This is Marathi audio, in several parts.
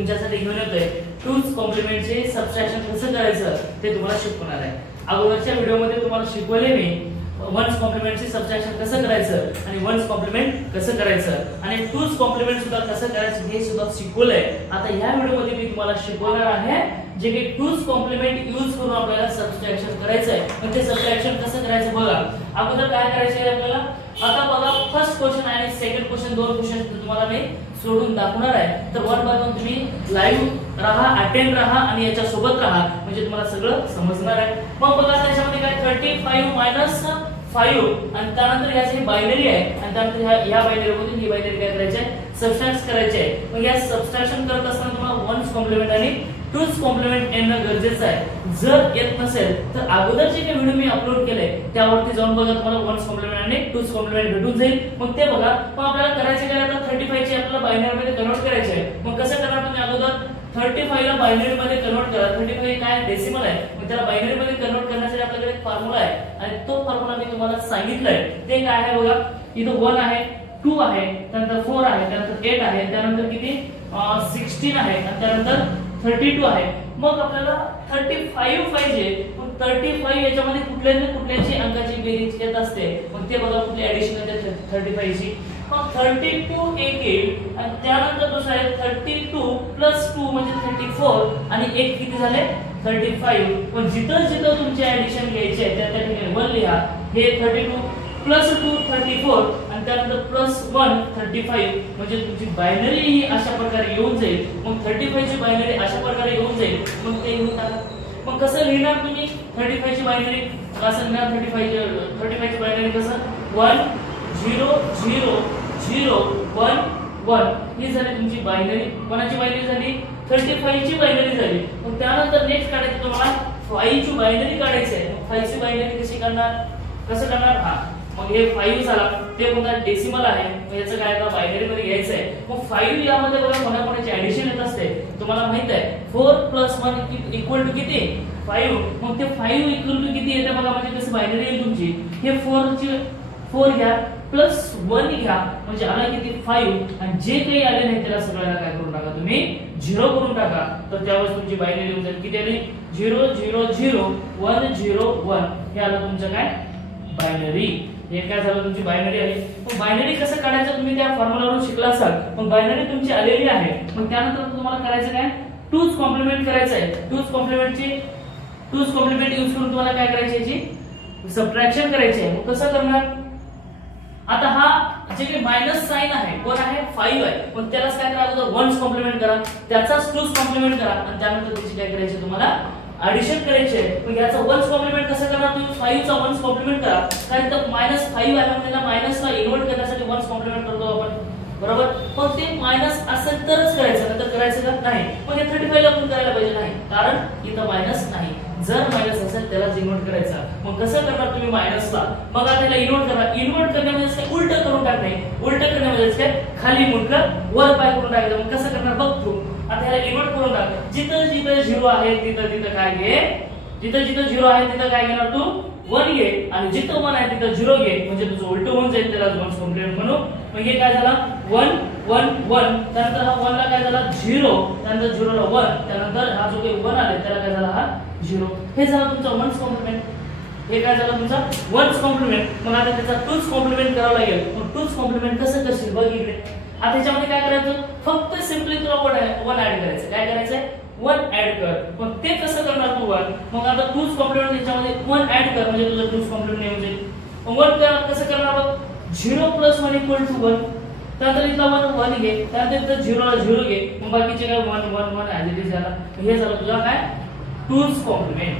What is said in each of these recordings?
तुमच्यासाठी घेऊन येतोय टूज कॉम्प्लिमेंटचे सबट्रॅक्शन कसं करायचं ते तुम्हाला शिकवणार आहे। अगोदरच्या व्हिडिओमध्ये तुम्हाला शिकवले मी वन्स कॉम्प्लिमेंटचे सबट्रॅक्शन कसं करायचं आणि वन्स कॉम्प्लिमेंट कसं करायचं आणि टूज कॉम्प्लिमेंट सुद्धा कसं करायचं हे सुद्धा शिकवलंय। आता या व्हिडिओमध्ये मी तुम्हाला शिकवणार आहे जे की टूज कॉम्प्लिमेंट यूज करून आपल्याला सबट्रॅक्शन करायचं आहे। मग ते सबट्रॅक्शन कसं करायचं बघा। अगोदर काय करायचं आहे आपल्याला, आता बघा फर्स्ट क्वेश्चन आणि सेकंड क्वेश्चन दोन क्वेश्चन तुम्हाला मी सोडून दाखवणार आहे। तर वन बाय वन तुम्ही लाईव्ह राहा, अटेंड राहा आणि याच्या सोबत राहा म्हणजे तुम्हाला सगळं समजणार आहे। मग बघा त्याच्यामध्ये काय 35 मायनस 5 आणि त्यानंतर याची बायनरी आहे आणि त्यानंतर या बायनरी मधून ही बायनरी काय करायची आहे, सबट्रॅक्ट करायची आहे। मग या सबट्रॅक्शन करत असताना तुम्हाला वन्स कॉम्प्लिमेंट आणि टूज कॉम्प्लिमेंट येणं गरजेचं आहे। जर येत नसेल तर अगोदरचे जे व्हिडिओ मी अपलोड केले त्यावरती जाऊन बघा, तुम्हाला वन्स कॉम्प्लिमेंट आणि टूज कॉम्प्लिमेंट भेटून जाईल। मग ते बघा। मग आपल्याला करायचे काय, आता 35 ची आपल्याला बायनरी मध्ये कन्वर्ट करायचे आहे। मग कसं करणार तुम्ही, अगोदर 35 ला बायनरी मध्ये कन्वर्ट करा। 35 काय डेसिमल आहे, मग त्याला बायनरी मध्ये कन्वर्ट करण्यासाठी आपल्याकडे एक फॉर्म्युला आहे आणि तो फॉर्म्युला मी तुम्हाला सांगितलाय। ते काय आहे बघा, इथं 1 आहे, 2 आहे, त्यानंतर 4 आहे, त्यानंतर 8 आहे, त्यानंतर किती 16 आहे आणि त्यानंतर 32 आहे। मग आपल्याला 35 पाहिजे। मग 35 याच्यामध्ये कुठल्या ना कुठल्याची अंकाची बेरीज येत असते। मग ते बघा कुठली ऍडिशन येते 35 ची। मग 32 एक येईल आणि त्यानंतर दुसरा आहे 32 प्लस 2 म्हणजे 34 आणि एक किती झाले 35। पण जिथं जिथं तुमची ऍडिशन घ्यायची आहे त्या ठिकाणी 1 लिहा। हे 32 प्लस 2 34 आणि त्यानंतर प्लस 1 35 म्हणजे तुमची बायनरी ही अशा प्रकारे येऊन जाईल। मग 35 ची बायनरी अशा प्रकारे येऊन जाईल। मग ते घेऊन टाका। मग कसं लिहिणार तुम्ही 35 ची बायनरी, कसं लिहिणार 35 ची बायनरी कसं 1 0 0 0 1 1 ही झाली तुमची बायनरी। कोणाची बायनरी झाली, 35 ची बायनरी झाली। मग त्यानंतर नेक्स्ट काढायचं तुम्हाला 5 ची बायनरी काढायची आहे। मग 5 ची बायनरी कशी करणार, कसं करणार, हा मग हे 5 झाला, ते कोणता डेसिमल आहे, मग याचं काय आता बायनरी मध्ये घ्यायचं आहे। मग 5 यामध्ये बघा कोणाकोणाची ऍडिशन येत असते तुम्हाला माहित आहे। 4 + 1 इक्वल टू किती 5। मग ते 5 इक्वल टू किती येते बघा, म्हणजे कसं बायनरी येईल तुमची। हे 4 घ्या प्लस 1 घ्या म्हणजे आला किती 5 आणि जे काही आले नाही त्याला सगळ्याला काय करून टाका तुम्ही 0 करून टाका। तर त्यावेळेस तुमची बायनरी येऊन जाईल किती आली 0 0 0 1 0 1 हे आलं तुमचं काय बायनरी। हे काय झालं तुमची बायनरी आली। मग बायनरी कसं काढायचं तुम्ही त्या फॉर्म्युलावरून शिकला असाल। मग बायनरी तुमची आलेली आहे। मग त्यानंतर तुम्हाला करायचं काय, टूज कॉम्प्लिमेंट करायचं आहे। टूज कॉम्प्लिमेंट यूज करून तुम्हाला काय करायची याची सबट्रॅक्शन करायची आहे। मग कसं करणार, आता हा जे काही मायनस साइन आहे कोण आहे 5 आहे। मग त्यालाच काय करा, अगोदर वन्स कॉम्प्लिमेंट करा, त्याचाच टूज कॉम्प्लिमेंट करा आणि त्यानंतर त्याची काय करायची तुम्हाला ऍडिशन करायची आहे। मग याचा वन्स कॉम्प्लिमेंट कसं करणार तुम्ही, 5 चा वन्स कॉम्प्लिमेंट करा, कारण तर -5 आहे म्हणजे त्याला मायनसला इन्व्हर्ट करण्यासाठी वन्स कॉम्प्लिमेंट करतो आपण, बरोबर। पण ते मायनस असेल तरच करायचं, नंतर करायचं का नाही। मग हे 35 ला आपण करायला पाहिजे नाही, कारण इथं मायनस नाही। जर मायनस असेल त्यालाच इन्व्हर्ट करायचा। मग कसं करणार तुम्ही मायनसला, मग त्याला इन्व्हर्ट करा। इन्व्हर्ट करण्यामध्ये काय उलट करून टाकणे, उलट करण्यामध्ये काय खाली मुंडकं वर पाय करून टाकायचं। मग कसं करणार बघ तू, आता ह्याला इन्व्हर्ट करून टाक। जिथं जिथं 0 आहे तिथं तिथं काय घे, जिथं जिथं 0 आहे तिथं काय घेणार तू 1 घे आणि जिथं 1 आहे तिथं 0 घे म्हणजे तुझं उलट होऊन जाईल, त्याला वन्स कॉम्प्लिमेंट म्हणू। मग हे काय झालं 1 1 1 त्यानंतर हा 1 ला काय झाला 0, त्यानंतर 0 ला 1, त्यानंतर हा जो काही 1 आले त्याला काय झाला हा 0। हे झालं तुमचा वन्स कॉम्प्लिमेंट। हे काय झालं तुमचा वन्स कॉम्प्लिमेंट। मग आता त्याचा टूज कॉम्प्लिमेंट करावं लागेल। मग टूज कॉम्प्लिमेंट कसं करशील बघ इकडे। आता त्याच्यामध्ये काय करायचं, फक्त सिंपली तुला 1 ऍड करायचं। काय करायचंय 1 ऍड कर। मग ते कसं करणार तू 1, मग आता टूज कॉम्प्लिमेंट त्याच्यामध्ये 1 ऍड कर म्हणजे तुझं टूज कॉम्प्लिमेंट येऊन जाईल। मग 1 कसं करणार बघ, 0 + 1 = 1, त्यानंतर इथला 1 घे, त्यानंतर इथं 0 ला 0 घे, मग बाकीचे काय 1 1 1 ऍज इट इज झाला। हे झालं तुझा काय टूज कॉम्प्लिमेंट।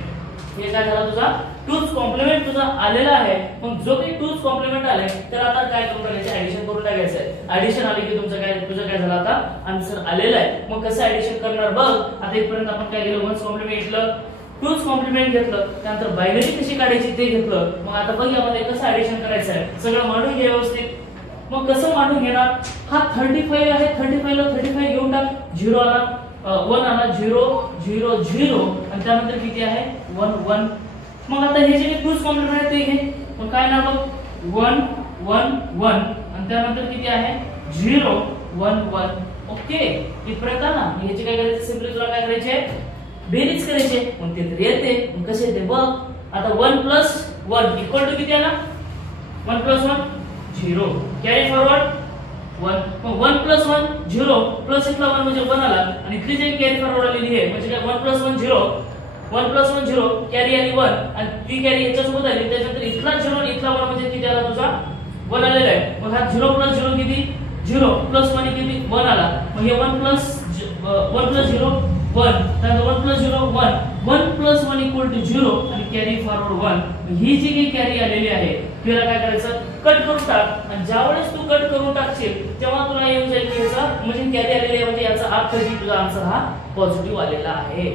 हे काय झाला तुझा टूज कॉम्प्लिमेंट तुझा आलेला आहे। मग जो काही टूज कॉम्प्लिमेंट आलाय त्याला आता काय करून टाकायचं, ऍडिशन करून टाकायचं आहे। ऍडिशन आली की तुझं काय झालं आता आन्सर आलेला आहे। मग कसं ऍडिशन करणार बघ। आता इथपर्यंत आपण काय केलं, वन्स कॉम्प्लिमेंट घेतलं, टूज कॉम्प्लिमेंट घेतलं, त्यानंतर बायनरी कशी काढायची ते घेतलं। मग आता बघ यामध्ये कसं ऍडिशन करायचं आहे, सगळं मांडून घे व्यवस्थित। मग कसं मांडून घेणार, हा 35 आहे, 35 ला 35 घेऊन टाक, 0 आला 1 आला 0 0 0 आणि त्यानंतर किती आहे 1 1। मग आता हे जे टूज कॉम्प्लिमेंट आहे ते घे। मग काय ना बघ 1 1 1 आणि त्यानंतर किती आहे 0 1 1 ओके इथपर्यंत आला. ह्याची काय करायचं सिंपली तुला काय करायचे बेरीज करायचे. मग ते तर येते. मग कसे येते बघ. आता 1 + 1 इक्वल टू किती आला 1 + 1 0 कॅरी फॉरवर्ड 1. मग 1 + 1 0 प्लस इथला 1 म्हणजे 1 आला आणि इथली जे कॅरी फॉरवर्ड आलेली आहे म्हणजे काय 1 + 1 0 1 + 1 0 कॅरी आली 1 आणि ती कॅरी याच्यासोबत आली. त्याच्यानंतर इथला 0 आणि इथला 1 म्हणजे किती आला तुझा 1 आलेला आहे. मग हा 0 + 0 किती 0 + 1 किती 1 आला. मग हे 1 + 0 1 तर 1 + 0 1 1 + 1 = 0 आणि कॅरी फॉरवर्ड 1. ही जी काही कॅरी आलेली आहे तिला काय करायचं कट करून टाक. आणि ज्यावेळेस तू कट करून टाकशील तेव्हा तुला येऊन जाईल की याचा म्हणजे कॅरी आलेली आहे म्हणजे याचा अर्थ की तुझा आन्सर हा पॉझिटिव्ह आलेला आहे.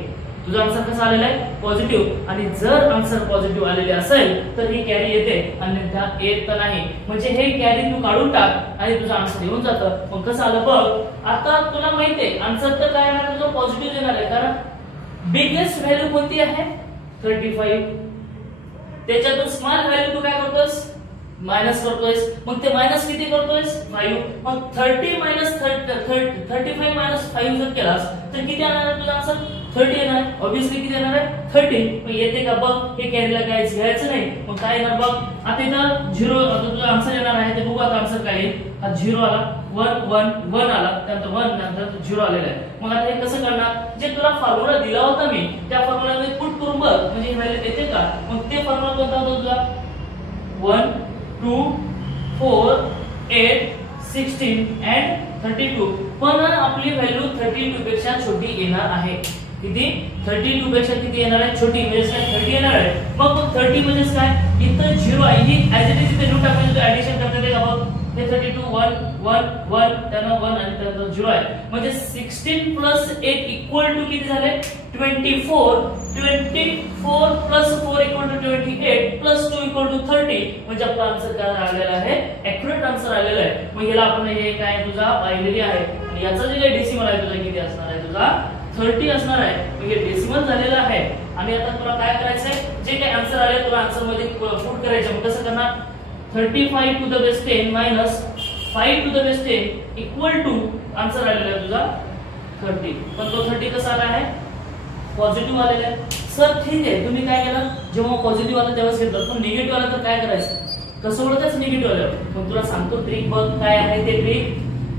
तुझा आन्सर कसा आलेला आहे पॉझिटिव्ह. आणि जर आन्सर पॉझिटिव्ह आलेले असेल तर ही कॅरी येते अन्यथा येत नाही. म्हणजे हे कॅरी तू काढून टाक आणि तुझा आन्सर येऊन जातं. मग कसं आलं बघ. आता तुला माहितीये आन्सर तर काय येणार तुझा पॉझिटिव्ह येणार आहे कारण बिगेस्ट व्हॅल्यू कोणती आहे 35. त्याच्यातून स्मॉल व्हॅल्यू तू काय करतोस मायनस करतोयस. मग ते मायनस किती करतोयस 5. मग 30 - 35 - 5 जर केलास तर किती येणार आहे तुझा आन्सर 30 येणार. ऑब्वियसली किती येणार आहे 30. मग येते का बघ. हे कॅरीला काय घ्यायचं नाही. मग काय येणार बघ. आता इथं 0 आता तुझा आन्सर येणार आहे ते बघू आता आन्सर काय येईल. हा 0 आला 1 1 1 आला त्यानंतर 1 नंतर 0 आलेला आहे. मग आता हे कसं करणार जे तुला फॉर्म्युला दिला होता मी त्या फॉर्म्युलामध्ये पुट करून बघ म्हणजे ही व्हॅल्यू येते का. मग ते फॉर्म्युला कोणता होता तुझा 1 2 4 8 16 and 32. पण आपली व्हॅल्यू 32 पेक्षा छोटी येणार आहे. किती 32 पेक्षा किती येणार आहे छोटी म्हणजे काय 30 येणार आहे. मग 30 म्हणजे काय इथं 0 आहे ही ऍज इट इज इथे रूट टाकायचं ऍडिशन करता येते का बघ. हे 32 1 1 1 त्यानं 1 आणि त्यानंतर 0 आहे. म्हणजे 16 + 8 = किती झाले 24. 24 + 4 = 28 + 2 = 30. म्हणजे आपला आन्सर काय आलेला आहे ऍक्युरेट आन्सर आलेला आहे. मग याला आपण हे काय तुझा बायनरी आहे आणि याचा जे काही डेसिमल आहे तुझा किती असणार आहे तुझा 30 असणार आहे. म्हणजे डेसिमल झालेला आहे. आणि आता तुला काय करायचं आहे जे काही आन्सर आले तुला आन्सर मध्ये पुट करायचं. मग कसं करणार 35 to the base 10 minus 5 to the base 10 equal to answer आलेला आहे तुझा 30. पण तो 30 कसा आला आहे पॉझिटिव्ह आलेला आहे. सर ठीक आहे तुम्ही काय केलं जेव्हा पॉझिटिव्ह आला तेव्हाच घेतलं पण निगेटिव्ह आला तर काय करायचं कसं ओळखायचं निगेटिव्ह आलं. मग तुला सांगतो ट्रिक बघ काय आहे ते ट्रिक.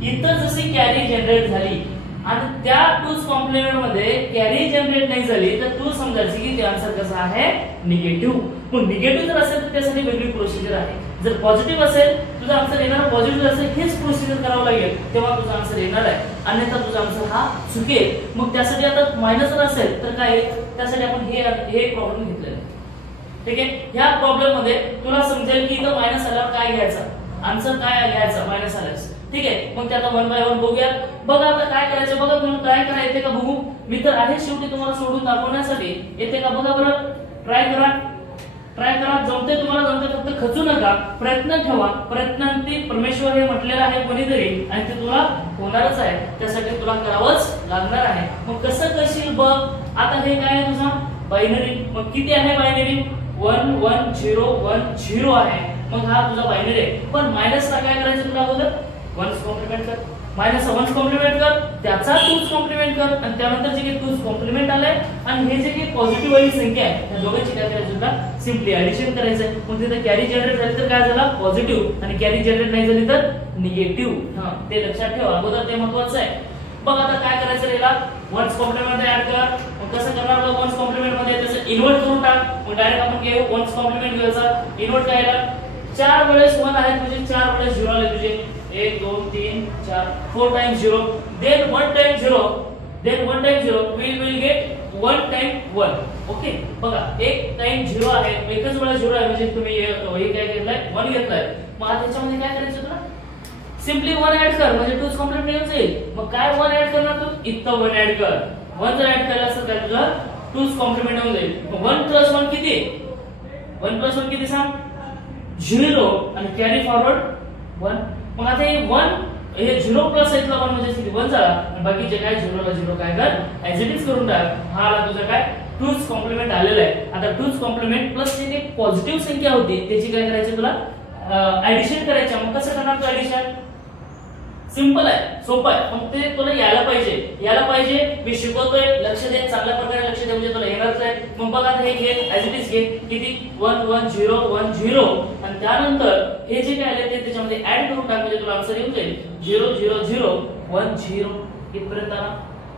इथं जशी कॅरी जनरेट झाली आणि त्या 2's कॉम्प्लिमेंट मध्ये कॅरी जनरेट नाही झाली तर तू समजायची की ते आन्सर कसा आहे निगेटिव्ह. मग निगेटिव्ह जर असेल तर त्यासाठी वेगळी प्रोसिजर आहे. जर पॉझिटिव्ह असेल तुझा आन्सर येणार पॉझिटिव्ह असेल हेच प्रोसिजर करावं लागेल तेव्हा तुझा आन्सर येणार आहे. अन्यथा तुझा आन्सर हा चुकेल. मग त्यासाठी आता मायनस जर असेल तर काय त्यासाठी आपण हे प्रॉब्लेम घेतलेला ठीक आहे. ह्या प्रॉब्लेम मध्ये तुला समजेल की इथं मायनस आल्यावर काय घ्यायचं आन्सर काय घ्यायचा मायनस आल्यास ठीक आहे. मग त्याला 1 by 1 बघूया. बघा आता काय करायचं बघा तुम्ही ट्राय करा येते का बघू. मी तर आहे शेवटी तुम्हाला सोडून दाखवण्यासाठी येते का बघा बरं ट्राय करा जमते तुम्हाला जमते फक्त खचू नका प्रयत्न ठेवा. प्रयत्नांती परमेश्वर हे म्हटलेलं आहे कोणीतरी आणि ते तुला होणारच आहे त्यासाठी तुला करावंच लागणार आहे. मग कसं करशील बघ. आता हे काय आहे तुझा बायनरी. मग किती आहे बायनरी 1 1 0 1 0 आहे. मग हा तुझा बायनरी आहे. पण मायनसला काय करायचं तुला अगोदर 1's कॉम्प्लिमेंट कर मायनस 1's कॉम्प्लिमेंट कर त्याचा 2's कॉम्प्लिमेंट कर आणि त्यानंतर जे काही 2's कॉम्प्लिमेंट आलाय आणि हे जे काही पॉझिटिव्ह वाली संख्या आहे त्या दोघांची काय करायचं तुला सिंपली ऍडिशन करायचं आहे. मग तिथे कॅरी जनरेट झाली तर काय झाला पॉझिटिव्ह आणि कॅरी जनरेट नाही झाली तर निगेटिव्ह. ते लक्षात ठेवा अगोदर ते महत्त्वाचं आहे. बघ आता काय करायचं याला 1's कॉम्प्लिमेंट ऍड कर. मग कसं करणार 1's कॉम्प्लिमेंट मध्ये त्याचं इन्व्हर्ट करून टाक. मग डायरेक्ट आपण घेऊ 1's कॉम्प्लिमेंट घ्यायचा इन्व्हर्ट करायला 4 वेळेस 1 आहेत म्हणजे 4 वेळेस 0 आले तुझे 1 2 3 4 4 times 0 then 1 times 0 we will get 1 times 1. Okay बघा 1 times 0 आहे एकच वेळा 0 आहे म्हणजे तुम्ही हे काय घेतलाय 1 घेतलाय. मग त्याच्यामध्ये काय करायचं तुला सिंपली 1 ऍड कर म्हणजे 2's कॉम्प्लिमेंट येऊन जाईल. मग काय 1 ऍड करणार तू इथं 1 ऍड कर. 1 जर ऍड केला असेल तर तुझं 2's कॉम्प्लिमेंट येऊन जाईल. 1 + 1 किती 1 + 1 किती सांग 0 आणि कॅरी फॉरवर्ड 1. मग आता हे 1 हे 0 प्लस इथला 1 म्हणजे किती 1 झाला आणि बाकीचे काय 0 ला 0 काय कर ऍज इट इज करून टाक. हा आला तुझा काय 2's कॉम्प्लिमेंट आलेला आहे. आता 2's कॉम्प्लिमेंट प्लस जी पॉझिटिव्ह संख्या होती त्याची काय करायची तुला ऍडिशन करायची. मग कसं करणार तू ऍडिशन सिंपल आहे, सोपं आहे, पण ते तुला यायला पाहिजे. मी शिकवतोय, लक्ष दे, चांगल्या प्रकारे लक्ष दे, म्हणजे तुला येणारच आहे. मग बघा हे घे, ऍज इट इज घे, किती 1 1 0 1 0, आणि त्यानंतर हे जे काय आले ते त्याच्यामध्ये ऍड करून टाक, म्हणजे तुला आन्सर येऊन जाईल 0 0 0 1 0 इथपर्यंत आला.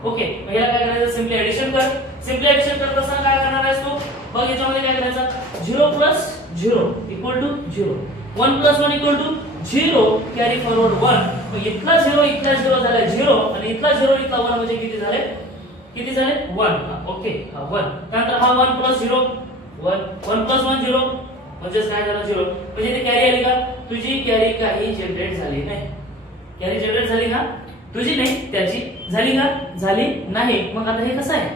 ओके, मग याला काय करायचं, सिंपली ऍडिशन कर. सिंपली ऍडिशन करत असताना काय करणार आहेस तू, बघ याच्यामध्ये काय करायचं, 0 plus 0 equal to 0, 1 plus 1 equal to 0, carry forward 1. मग इथला 0 झाला 0, आणि इथला 0 इथला 1 म्हणजे किती झाले 1. ओके, हा 1. त्यानंतर हा 1 प्लस 0 1 प्लस 1 0, म्हणजे काय झालं 0, म्हणजे ते कॅरी आली का, तुझी कॅरी काही जनरेट झाली नाही. कॅरी जनरेट झाली का, तुझी नाही, त्याची झाली का, झाली नाही. मग आता हे कसं आहे,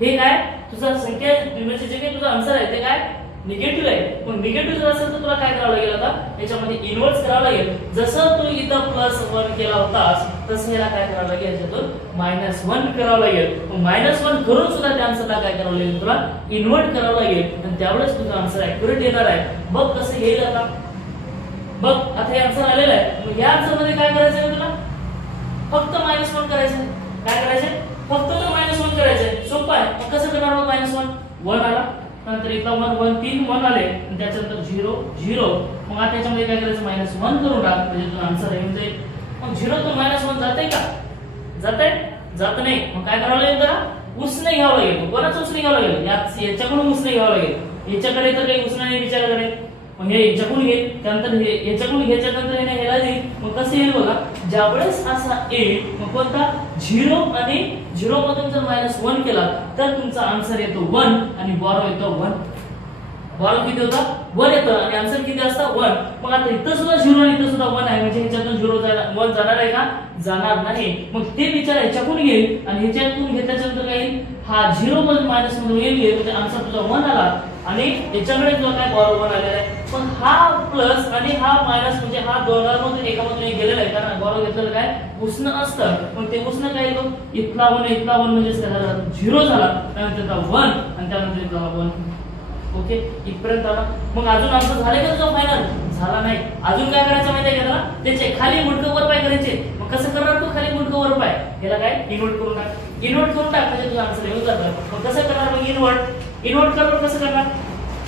हे काय तुझा संख्या म्हणजे जे काही तुझा आन्सर आहे ते काय निगेटिव्ह आहे. पण निगेटिव्ह जर असेल तर तुला काय करावं लागेल, आता याच्यामध्ये इन्व्हर्स करावं लागेल. जसं तू इथं +1 केला होतास तसं याला काय करावं लागेल, याच्यातून -1 करावं लागेल. -1 करून सुद्धा त्या आन्सरला काय करावं लागेल, तुला इन्व्हर्ट करावं लागेल, आणि त्यावेळेस तुझा आन्सर ऍक्युरेट येणार आहे. बघ कसं येईल, आता बघ आता हे आन्सर आलेलं आहे. मग या आन्सर मध्ये काय करायचं आहे तुला, फक्त -1 करायचं. काय करायचं, फक्त -1 करायचंय. सोपं आहे. मग कसं करणार, मग -1 आला, नंतर इथला 1 3 1 आले, आणि त्याच्यानंतर 0 0. मग आता त्याच्यामध्ये काय करायचं, -1 करून टाक, म्हणजे तुझा आन्सर येऊन जाईल. मग 0 तो -1 जातंय का, जात नाही. मग काय करावं लागेल, जरा उसने घ्यावं लागेल. कोणाचं उसने घ्यावं लागेल, याच्याकडून उसने घ्यावं लागेल. याच्याकडे तर काही उसना नाही विचाराकडे, मग हे याच्याकडून घे, त्यानंतर हे याच्याकडून घ्यायच्यानंतर हे ह्याला देईल. मग कसं येईल बघा, ज्यावेळेस असा येईल, मग कोणता 0 आणि 0 मधून जर -1 केला तर तुमचा आन्सर येतो 1, आणि बॉरो येतो 1. बॉरो किती होता, 1 येतं, आणि आन्सर किती असतं 1. मग आता इथं सुद्धा 0 आणि इथं सुद्धा 1 आहे, म्हणजे ह्याच्यातून 1 जाणार आहे का, जाणार नाही. मग ते विचार ह्याच्याकडून घेईल, आणि ह्याच्यातून घेतल्यानंतर काय येईल, हा 0 मधून -मधून येईल, म्हणजे आन्सर तुझा 1 आला, आणि याच्याकडे तुला काय बॉरो 1 आलेला आहे. पण हा प्लस आणि हा मायनस, म्हणजे हा दोघांमधून एकामधून एक गेलेला आहे, कारण बॉरो घेतलेलं काय उसनं असतं. मग ते उसनं काय येईल, इथला 1 म्हणजे 0 झाला, त्यानंतर 1, आणि त्यानंतर इथला 1. ओके, इथपर्यंत आला. मग अजून आन्सर झाले का तुझा फायनल, झाला नाही. अजून काय करायचं माहिती आहे का, त्याचे खाली मुंडकं वर पाय करायचे. मग कसं करणार तू, खाली मुंडकं वर पाय, याला काय इन्व्हर्ट करून टाक, म्हणजे तुझा आन्सर येऊन जातं. मग कसं करणार, मग इन्व्हर्ट करणार कसं करणार,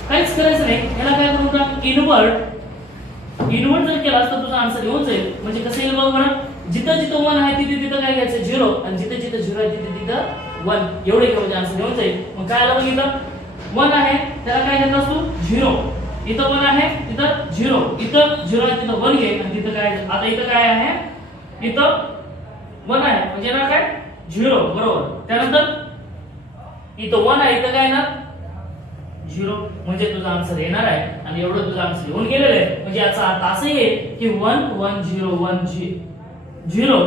काहीच करायचं नाही. याला काय करून टाक, इन्व्हर्ट जर केला तर तुझा आन्सर येऊन जाईल. म्हणजे कसं येईल बघ बरं, जिथं 1 आहे तिथं काय घ्यायचं 0, आणि जिथं 0 आहे तिथं 1, एवढे घेऊन म्हणजे आन्सर येऊन जाईल. मग काय आलं बघ, इथं 1 आहे, त्याला काय घेतलास तू 0, इथं 1 आहे तिथं 0, इथं 0 आहे तिथं 1 घे, आणि तिथं काय, आता इथं काय आहे, इथं 1 आहे, म्हणजे ना काय 0, बरोबर. त्यानंतर इथं 1 आहे, इथं काय येणार 0, म्हणजे तुझा आन्सर येणार आहे. आणि एवढं तुझा आन्सर येऊन गेलेलं आहे. म्हणजे याचा अर्थ असं आहे की 1 1 0 1 0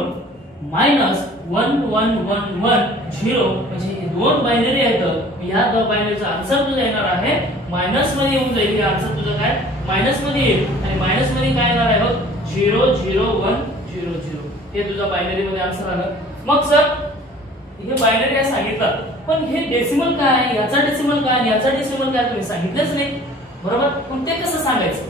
मायनस 1 1 1 1 0, म्हणजे हे दोन बायनरी आहेत. या दोन बायनरीचा आन्सर तुझा येणार आहे मायनस मध्ये येऊन जाईल. हे आन्सर तुझं काय मायनस मध्ये येईल, आणि मायनस मध्ये काय येणार आहे बघ 0 0 1 0 0. हे तुझा बायनरी मध्ये आन्सर आलं. मग सर हे बायनरी काय सांगितलं, पण हे डेसिमल काय, याचा डेसिमल काय आणि याचा डेसिमल काय तुम्ही सांगितलंच नाही, बरोबर. पण ते कसं सांगायचं,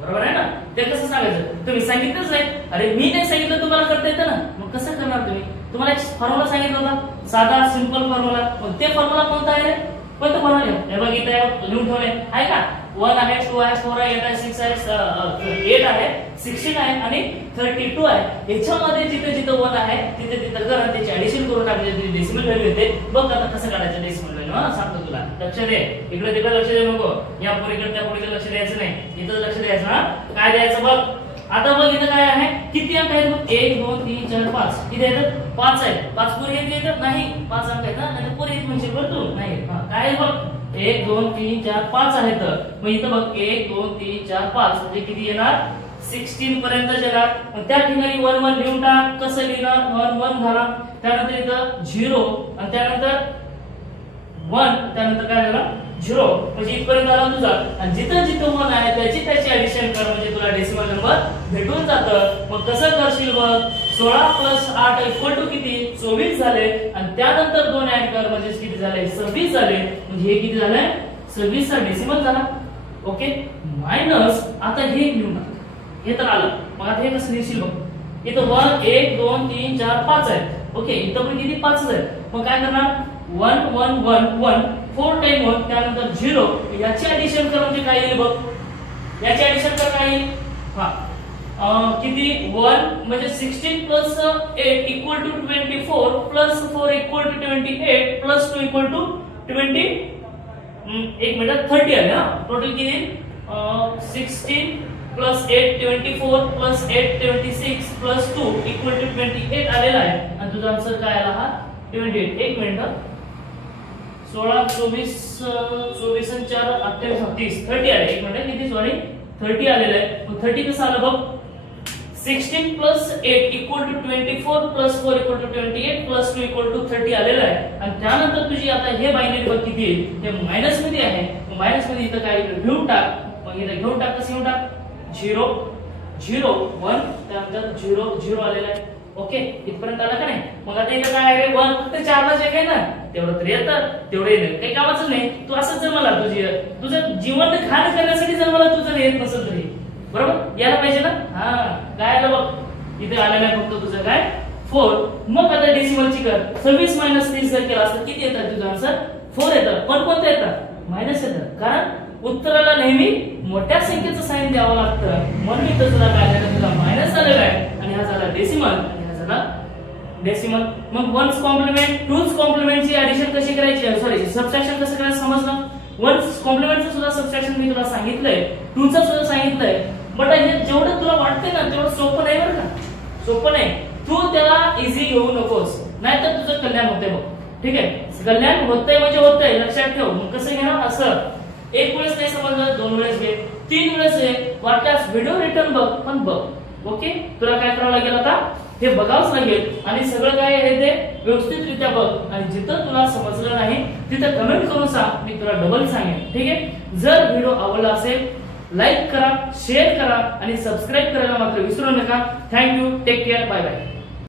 बरोबर आहे ना, ते कसं सांगायचं तुम्ही सांगितलंच नाही. अरे मी नाही सांगितलं, तुम्हाला करता येतं ना, मग कसं करणार तुम्ही. तुम्हाला एक फॉर्म्युला सांगितला होता, साधा सिंपल फॉर्म्युला. पण ते फॉर्म्युला कोणता आहे रे, कोणता फॉर्म्युला हे बघ इथे लिहून ठेवले आहे का. 1 आहे 2 आहे 4 आहे 8 आहे 6 आहे 8 आहे 16 आहे आणि 32 आहे. याच्यामध्ये जिथे जिथे 1 आहे तिथे तिथे कर आणि त्याची ऍडिशन करून टाकले, तुझी डेसिमल व्हॅल्यू येते. बघ आता कसं काढायचं डेसिमल व्हॅल्यू, हा सांगतो तुला. लक्ष दे, इकडे तिकडे लक्ष देऊ नको, या पुरीकडे त्या पुरीकडे लक्ष द्यायचं नाही, इथं लक्ष द्यायचं. हा काय द्यायचं बघ. आता बघ इथं काय आहे, किती अंक आहेत बघ 1 2 3 4 5. किती आहेत 5 आहेत. 5 पुरी येतात नाही, 5 अंक आहेत ना, नाही पुरी येत म्हणजे भरतो नाही. काय आहे बघ 1 2 3 4 5 आहेत. मग इथं बघ 1 2 3 4 5 म्हणजे किती येणार 16 पर्यंत येणार. मग त्या ठिकाणी 1 1 लिहून टाक. कसं लिहिणार 1 1 झाला, त्यानंतर इथं 0 आणि त्यानंतर 1, त्यानंतर काय झालं 0, म्हणजे इथपर्यंत आला तुझा. आणि जिथं जिथं 1 आहे त्याची ऍडिशन कर, म्हणजे तुला डेसिमल नंबर भेटून जातं. मग कसं करशील बघ, 16 + 8 = किती 24 झाले, आणि त्यानंतर 2 ऍड कर म्हणजे किती झाले 26 झाले. म्हणजे हे किती झाले 26 चा डेसिमल झाला. ओके, मायनस आता हे लिहून टाक, हे तर आलं. मग आता हे कसं लिहिशील बघ, इथं 1 2 3 4 5 आहेत. ओके, इथं पण किती 5 आहेत. मग काय करणार 1 1 1 1 4 टाइम 1 त्यानंतर 0 याची ऍडिशन कर म्हणजे काय येईल बघ. याची ऍडिशन कर काय येईल. किती 1 म्हणजे 16 plus 8 equal to 24 plus 4 equal to 28 plus 2 equal to 20 एक मिनिट 30 आले हा. टोटल किती 16 plus 8 24 plus 8 26 plus 2 equal to 28 आलेला आहे. आणि तुझा आन्सर काय आला हा 28. एक मिनिट 16 24 24 आणि 4 28 30 30 आले. एक मिनिट किती सॉरी 30 आलेलं आहे. मग 30 कसं आलं बघ 16 plus 8 equal to 24 plus 4 equal to 28 plus 2 equal to 30 आलेलं आहे. आणि त्यानंतर तुझी आता हे बायनरी बघ किती आहे ते मायनस मध्ये आहे. मायनस मध्ये इथं काय घेऊन टाक. मग इथं घेऊन टाक कसं घेऊन टाक 0 0 1 त्यानंतर 0 0 आलेलं आहे. ओके, इथपर्यंत आला का नाही. मग आता इथं काय आहे 1 फक्त 4 ला जे आहे ना तेवढं तरी येतं तेवढे येतं काही कामाचं नाही. तू असंच जन्माला तुझं जीवन खाण करण्यासाठी जन्माला तुझं येत नसेल तरी बरोबर यायला पाहिजे ना. हा काय आलं बघ इथे आलेलं आहे फक्त तुझं काय 4. मग आता डेसिमलची कर 26 मायनस 30 जर केला असतं किती येतात तुझं आन्सर 4 येतं. पण कोणतं येतं मायनस येतं कारण उत्तराला नेहमी मोठ्या संख्येचं साइन द्यावं लागतं. म्हणून इथं तुला काय झालं तुला मायनस आलेला आहे आणि हा झाला डेसिमल आणि हा झाला डेसिमल. मग वन्स कॉम्प्लिमेंट टूज कॉम्प्लिमेंटची ऍडिशन कशी करायची सॉरी सबट्रॅक्शन कसं करायचं समजलं. वन्स कॉम्प्लिमेंटचं सुद्धा सबट्रॅक्शन मी तुला सांगितलंय टूचं सुद्धा सांगितलंय. बट हे जेवढं तुला वाटतंय ना तेवढं सोपं नाही बरं का. सोपं नाही. तू त्याला इझी घेऊ नकोस नाहीतर तुझं कल्याण होतंय बघ. ठीक आहे कल्याण होतंय म्हणजे होतंय लक्षात ठेव. मग कसं घेणार असं एक वेळेस नाही समजलं 2 वेळेस घे 3 वेळेस घे वाटल्यास व्हिडिओ रिटर्न बघ पण बघ. ओके तुला काय करावं लागेल आता हे बघावंच लागेल आणि सगळं काय आहे ते व्यवस्थितरित्या बघ. आणि जिथं तुला समजलं नाही तिथं कमेंट करून सांग मी तुला डबल सांगेन. ठीक आहे जर व्हिडिओ आवडला असेल लाईक करा शेअर करा आणि सबस्क्राईब करायला मात्र विसरू नका. Thank you take care bye bye.